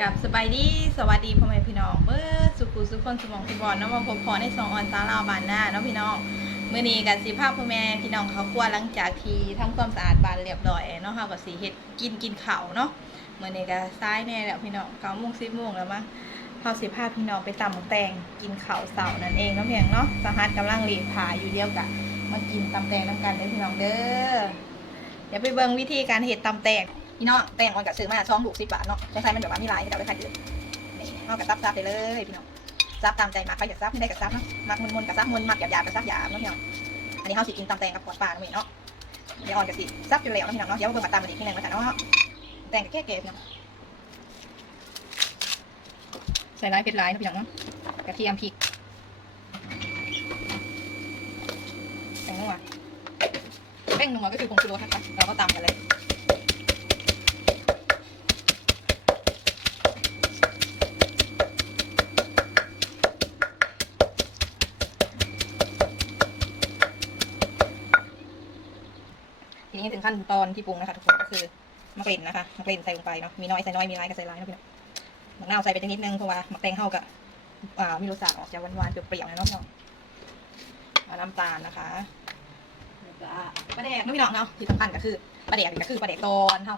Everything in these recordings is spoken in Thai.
กับสบายดีสวัสดีพ่อแม่พี่น้องเบิดสุขุสุขคนสมองสุบอลน้องมาพบพอในสองออนซาลาบานหน้าเนาะพี่น้องเมื่อนี้กับสีภาพพ่อแม่พี่น้องเขาครัวหลังจากที่ทำความสะอาดบานเรียบร้อยเนาะเฮากับสีเฮ็ดกินกินเข้าเนาะเมื่อนี้ก็ซ้ายแน่แล้วพี่น้องเก้าโมงสิบโมงแล้วมั้งเฮาสิภาพพี่น้องไปตำแตงกินเข้าเสานั่นเองเนาะเพียงเนาะสหัสกำลังรีผาอยู่เดียวกะมากินตำแตงน้ำกันเด้อพี่น้องเด้อเดี๋ยวไปเบิ่งวิธีการเห็ดตำแตง พี่น้องแตงอ่อนกับซื้อมาช่องถูกสิบบาทเนาะจังไซมันแบบว่ามีลายเดี๋ยวเอาไปขายเยอะนี่เอากับซับซับไปเลยพี่น้องซับตามใจมากใครอยากซับไม่ได้กับซับเนาะมักมุนๆกับซับมุนมักหยาบๆกับซับหยาบเนาะพี่น้องอันนี้เขาสิกินตำแตงกับขวดปลาเนาะเนาะเดี๋ยวอ่อนกับสิซับจนเหลวเนาะพี่น้องเนาะเดี๋ยวมาเบิ่งมาตำมันอีกทีหนึงแล้วกันเนาะแตงกับแค่เก๋พี่น้องใส่ร้ายเผ็ดร้ายเนาะพี่น้องเนาะกระเทียมพริกแตงนัวแป้งนัวก็คือผงชูรสนะคะเราก็ตำกันเลยี้ถึงขั้นตอนที่ปรุงนะคะทุกคนก็คือมะกรีดนะคะมะกรีดใส่ลงไปเนาะมีน้อยใส่น้อยมีหลายก็ใส่หลายนะพี่น้องมะนาวใส่ไปจังนิดนึงเพราะว่ามะแตงเข้ากับอ่ามีรสชาติออกจะหวานๆเปรี้ยวๆนะเนาะน้องเอาน้ำตาลนะคะแล้วปลาแดกนาะพี่น้องเนาะที่สำคัญก็คือปลาแดกนี่ก็คือปลาแดกตอนเท่า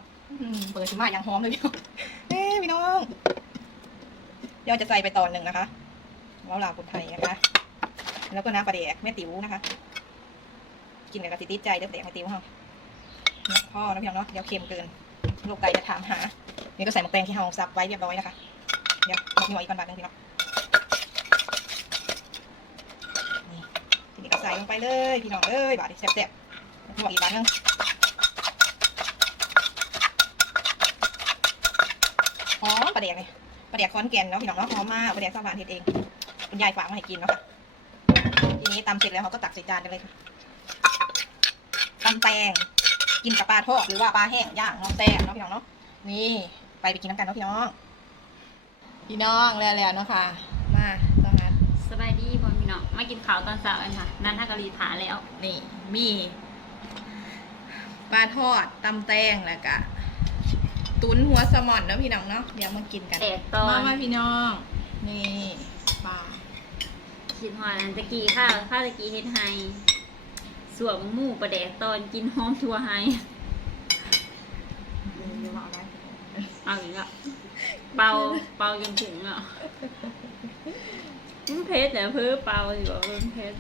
เปิดชิมาอย่างหอมเลยพี่น้องเอ้พี่น้องเดี๋ยวจะใส่ไปตอนหนึ่งนะคะแล้วลาวคนไทยนะคะ แล้วก็น้ำปลาแดกแม่ติ๋วนะคะ กินกับกะทิติดใจเด้อแดกแม่ติ๋วเฮา พ่อนะพี่น้องเนาะเดี๋ยวเค็มเกิน ลูกไก่จะถามหา นี่ก็ใส่หมกแตงที่เราซับไว้เรียบร้อยนะคะ เดี๋ยวหมกหน่อยอีกก่อนบาทหนึงพี่น้องนี่ทีนี้ก็ใส่ลงไปเลยพี่น้องเอ้ยบาทแซ่บๆหมกอีกบาทหนึงหอมปลาแดกนี่ปลาแดกคอนแกนเนาะพี่น้องเนาะหอมมากปลาแดกสาวบานเฮ็ดเองคุณยายฝากมาให้กินเนาะค่ะทีนี้ตำเสร็จแล้วเขาก็ตักใส่จานกันเลยค่ะตำแตง กินกับปลาทอดหรือว่าปลาแห้งย่างเน้องแซ่บเนาะพี่น้องเนาะนี่ไปไปกินน้ำกันเนาะพี่น้องพี่น้องแล้วแล้วเนาะค่ะ มาสงัดสบายดีพ่อพี่น้องมากินข้าวตอนเช้ากันค่ะนั่นถ้ากะรีถาแล้วนี่มีปลาทอดตำแตงแล้วก็ตุนหัวแซลมอนเนาะพี่น้องเนาะเดี๋ยวมากินกันแตกตอมานมาพี่น้อง นี่ปลาคิดหอนันตะกี้ข้าวข้าวตะกี้เฮ็ดไฮ สวมหมูประแดกตอนกินหอมทัวไฮเดี๋ยวมาเอาไว้เอาอีกแล้วเป่าเป่าจนถึงอะมันเพชรแต่เพื่อเป่าอยู่บอกว่ามันเพชร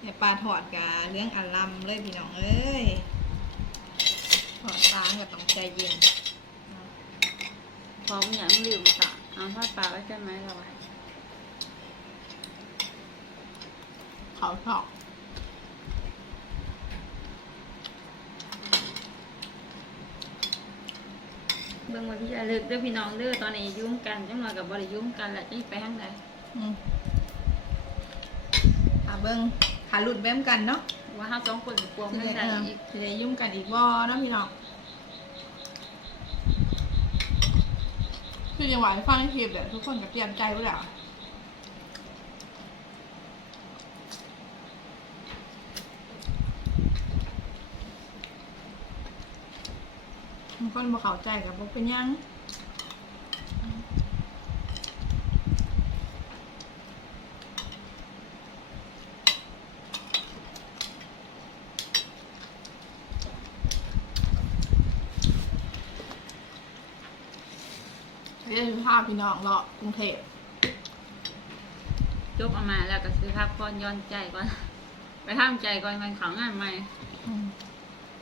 เนี่ยปลาทอดกับเรื่องอัลลัมเลยพี่น้องเอ้ยทอดปลาก็ต้องใจเย็นพร้อมอย่างมันลืมค่ะเอาทอดปลาไว้ใช่ไหมเราอะ เขาชอบเบิ่งวันที่ระลึกเด้อพี่น้องเด้อตอนนี้ยุ่งกันจังหวะกับบริยุ่งกันแหละจะไปทางใดอืมขาเบิ้งขาหลุดแบ้มกันเนาะว่าห้าสองคนกลัวจะไม่ได้ได้เอออีกจะได้ยุ่งกันอีกบ่เนาะพี่น้องคือยังไหวฟังคลิปเดี๋ยวทุกคนก็เตรียมใจไว้แล้วบาง คนบ่เข้าใจกับบ่เป็นหยังเรียนภาพพี่น้องเลาะกรุงเทพจบเออกมาแล้วก็ซื้อภาพก่อนย้อนใจก่อน ไปทำใจก่อนมันเขังงานใหม่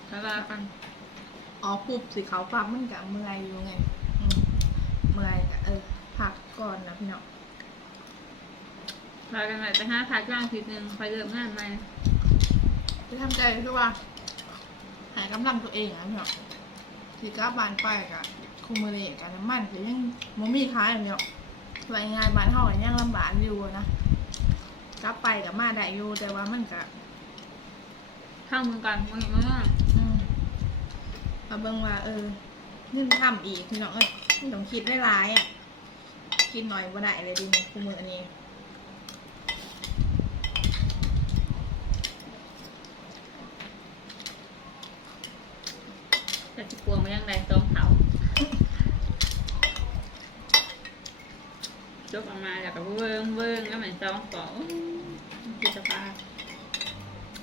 ไปว่ากัน อ๋อปุ๊บสิเขาปรับมันกับเมื่อยอยู่ไงอืมเมื่อยก็เออพักก่อนนะพี่น้องพากันไปไปห้าพักย่างทีหนึ่งไปเริ่มงานใหม่จะทำใจคือว่า หายกำลังตัวเองอะพี่น้องสิกลับบานไปกับคุมเรกับน้ำมันก็ยังมมีค้ายพี่น้องรายงานบ้านเฮาก็ยังลำบากอยู่นะกลับไปกับมาได้อยู่แต่ว่ามันก็เข้ามือกันมือมืออืม เอาเบิ่งว่าเออนึ่งทำอีกพี่น้องเอ้ยไม่ต้องคิดได้หลายอะคิดหน่อยบ่ได้เลยดิคู่มืออันนี้จะสิกลัวมายังไงสองเถาจกออกมาแล้วก็เวิ้งเวิ้งแล้วเหมือนสองต่อจิตสภา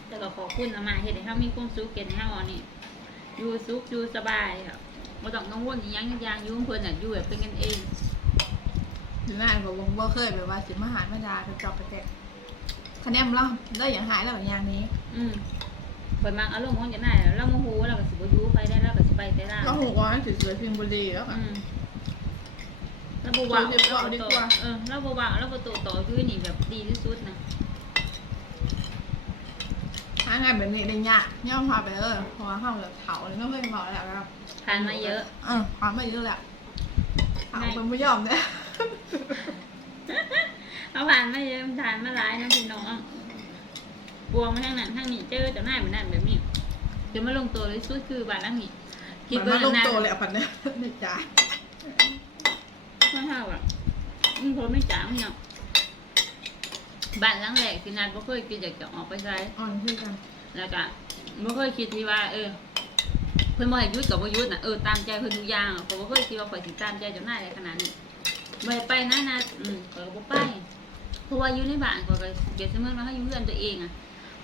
แต่ก็ขอบคุณอามาเห็นให้เขามีความสุขเกินให้เขาอันนี้ อยู่สุขอยู่สบายครับไม่ต้องกังวลอหยังอยังอยุ่งเพื่อนอะอยู่แบบเป็นกันเองหรือง่ายกว่าวงบ่เคยแบบว่าสิมาหารมาดาจะจอบไปแต่คะแนนเราได้อย่างหายแล้วแบบอย่างนี้ อืมเปิดมักอารมณ์ของจะได้แล้วโมโหแล้วก็สิบอยูไปได้แล้วก็สิไปได้แล้วก็หัวว่าสวยๆพิมพ์บุรีแล้วอืมแล้วบวางเดี๋ยวแล้วเอาดีโตกว่าเออแล้วบวางแล้วบโตต่ออยุ่นี่แบบดีที่สุดนะหา งานแบบนี้ได้ยากย่อมพาไปเลยเพราะว่าข้าวแบบเผาเลยไม่เคยเผาแล้วครับทานมาเยอะ เออความไม่เยอะแหละเผาเป็นไม่ยอมเนี่ยเอาผ่านมาเยอะทานมาหลายนะพี่น้องบวงมาทางนั้นทางนี้เจอจะหน้าแบบนั้นแบบนี้เดี๋ยวมาลงตัวเลยสุดคือบ้านหลังนี้คิดมันว่ามาลงนานโตเลยอะพันเนี่ยไม่จ่ายไม่เท่าอะอืมผมไม่จ๋าพี่น้อง บ้านหลังแรกพี่นัทบ่เคยคิดอยากจะออกไปใช้อ่อนขึ้นกันแล้วก็บ่เคยคิดที่ว่า เออ เพิ่นบ่ให้หยุดกับบ่หยุดน่ะเออตามใจเพิ่นทุกอย่างผมบ่เคยคิดว่าข่อยสิตามใจเจ้านายได้ขนาดนี้บ่ให้ไปนะนะอืมข่อยก็บ่ไปเพราะว่าอยู่ในบ้านข่อยก็เปรียบเสมือนว่าเฮาอยู่เรือนตัวเองอะ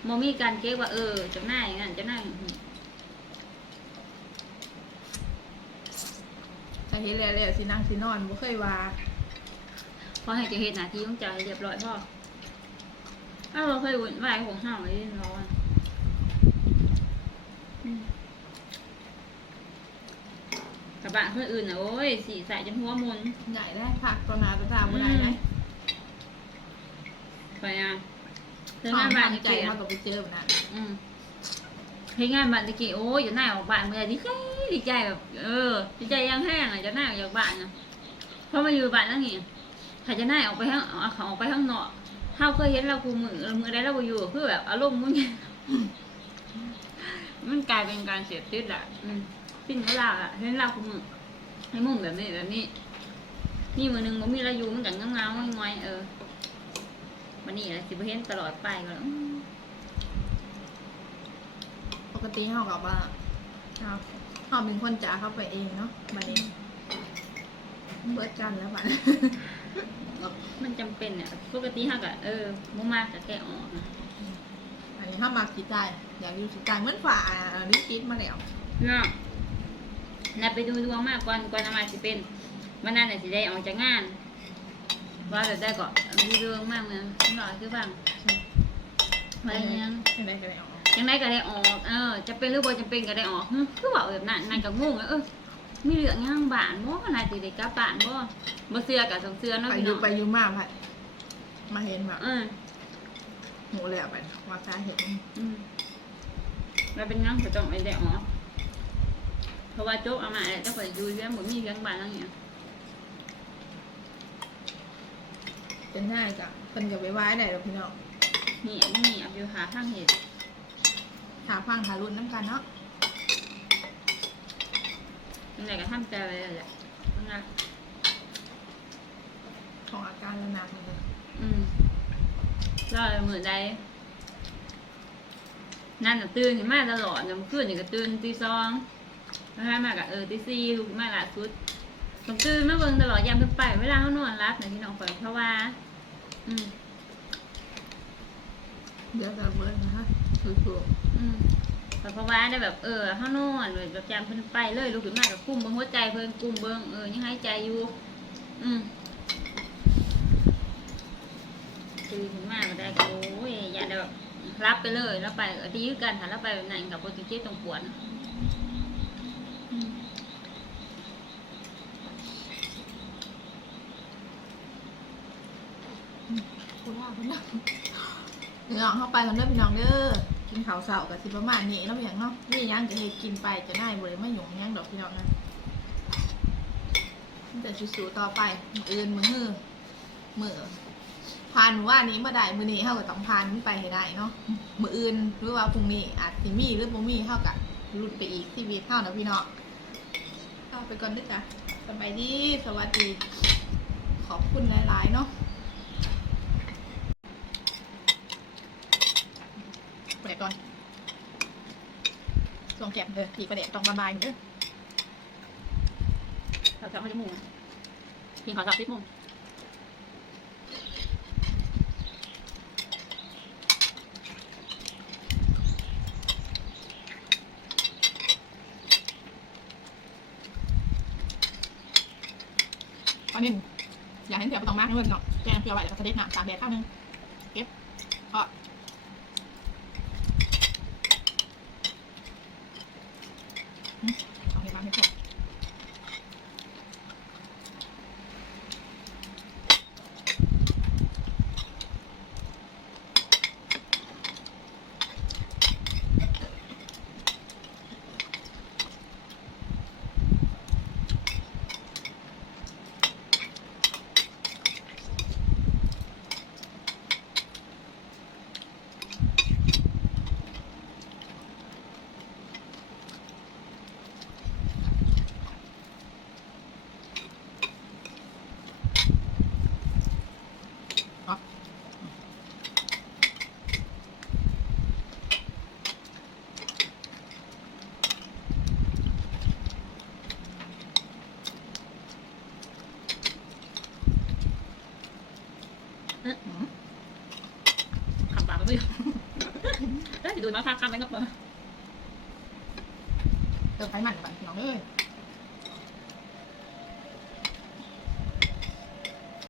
บ่มีการเก็บว่าเออเจ้านายนั่นเจ้านายอืมแต่เห็นแล้วๆสินั่งสินอนบ่เคยว่าพอให้เจะเฮ็ดหน้าที่ของเจ้าให้เรียบร้อยพอ อ้าวบ่เคยวุ่นวายของเฮาเลยเนาะอืมกับบ้านคนอื่นน่ะโอ้ยสีใสจนหัวมุนใหญ่ได้ผักตัวนาตัวตาบ่ได้ไหมไปอะเธอควางามนบ้านทางตะใจกี้เขาก็ไปเจอแบบนั้นอืมเฮ็ดงานบ้านตะกี้โอ้ยอยู่หน้าออกบ้านเมื่อดีใจดีใจแบบเออดีใจยังแห้งอะจะหน้าออกบ้านนะเพราะมาอยู่บ้านแล้วนี่ถ้าจะหน้าออกไปข้างเอาเขาออกไปข้างนอกเฮาเคยเห็นเราคูมือเออมือได้เราอยู่คือแบบอารมณ์มึงมันกลายเป็นการเสียติดอะปิ้นเวลาอะเห็นเราคูมือให้มุมแบบนี้แบบนี้ นี่มือหนึ่งบ่มีเราอยู่มันก็เงาๆง่อยๆเออวันนี้สิบเห็นตลอดไปก็แล้วปกติเขากับว่าเขาเขาเป็นคนจ่าเข้าไปเองเนาะบัดนี้เบิดกันแล้วบัดมัน จำเป็นเนี่ยปกติเฮาก็เออบ่มากก็แค่ออกนะอันนี้ถ้ามาคิดได้อยากอยู่คิดได้เหมือนฝ่าลิคิดมาแล้วเนาะน่ะไปดูดวงมาก่อนก่อนเอามาสิเป็นวันนั้นน่ะสิได้ออกจากงาน ว่าแต่ได้ก็ดูดวงมากเลยหน่อยคือบ้างว่าอย่างยังยังไงก็ได้ออกจังไดก็ได้ออก เออ จะเป็นหรือบ่จะเป็นก็ได้ออกหึคือเว้าแบบนั้นนายก็งงอะเออ มีเรื่องหยังบ้านบ่นายสิได้กลับบ้านบ่บ่เชื่อก็ต้องเชื่อเนาะไปพี่อน้ยู่องไปอยู่มาผัดมาเห็นแบบเออหมูเลยอะไปว่าการเห็นอืมเราเป็นยังก็ต้องไปได้ออกเพราะว่าโจ๊กเอามาแล้วเจ้าก็อยู่เรื่องบ่มีเรื่องบ้านแล้วเนี่ยเป็นหน้าจ้ะเป็นกับไว้ไว้ได้หรอกพี่น้องนี่อันนี้เอาอยู่หาทางเห็ดหาฟังหารุ่นน้ำกันเนาะ ยังไงก็ทำใจไว้แล้วแหละนะของอาการระนาดมันเลยอืมแล้วมือใดนั่นน่ะตื่นขึ้นมาตลอดเนี่ยเมื่อคืนนี่ก็ตื่นตีสองนะคะมากะเออตีสี่ลุกมาล่าสุดต้องตื่นมาเบิ่งตลอดยามเพิ่นไปเวลาเขานอนรับนะพี่น้องข่อยเพราะว่า อืมเดี๋ยวจะเบิร์ดนะคะถูกอืมแต่ เพราะว่าได้แบบเออเขานอนแบบยามเพิ่นไปเลยลุกขึ้นมากับกุ้มเบิ่งหัวใจเพิ่นกุ้มเบิ่งเออยังหายใจอยู่ อืมตื่นขึ้นมาก็ได้โอ้ยอย่าได้แบบรับไปเลยรับไปก็ดีคือกันถ้ารับไปแบบนั้นกับโปรติเจตรงปวดนคุณว่าคุณว่าพี่น้องเข้าไปกันเด้อพี่น้องเด้อ กินข้าวเสาร์กับสิประมาณนี้แล้วอย่างเนาะนี่ยังจะให้กินไปจะได้บ่เลยไม่หยงยังดอกพี่น้องนะแต่สู้ๆต่อไปอื่นมือมือผ่านว่านี้มื่อใดมือนี้เท่ากับต้องผ่านมันไปให้ได้เนาะมืออื่นหรือว่าพรุ่งนี้อาจสิมีหรือบ่มีเท่ากับรุดไปอีกที่วีเท่านะพี่น้องเข้าไปก่อนด้วยจ้ะสบายดีสวัสดี ขอบคุณหลายๆเนาะ ไปก่องแก็บเออผีประเด็ต้องบายเด้อเขาจะไม่จมูกกินข้าวสับสิบโมงตอนนี้อยากเห็นเสียบต้องมากเพิ่นเนาะแกงเกลือไหวแล้วก็สะเด็ดน้ำตากแดดข้าวนึงเก็บเพราะอืมเอาเลยมาให้พอ อืม ขับปากก็ไม่อยู่ ได้สิดูมาพาคำไปก็เปิดเติมไฟมันไปพี่น้องเอ้ย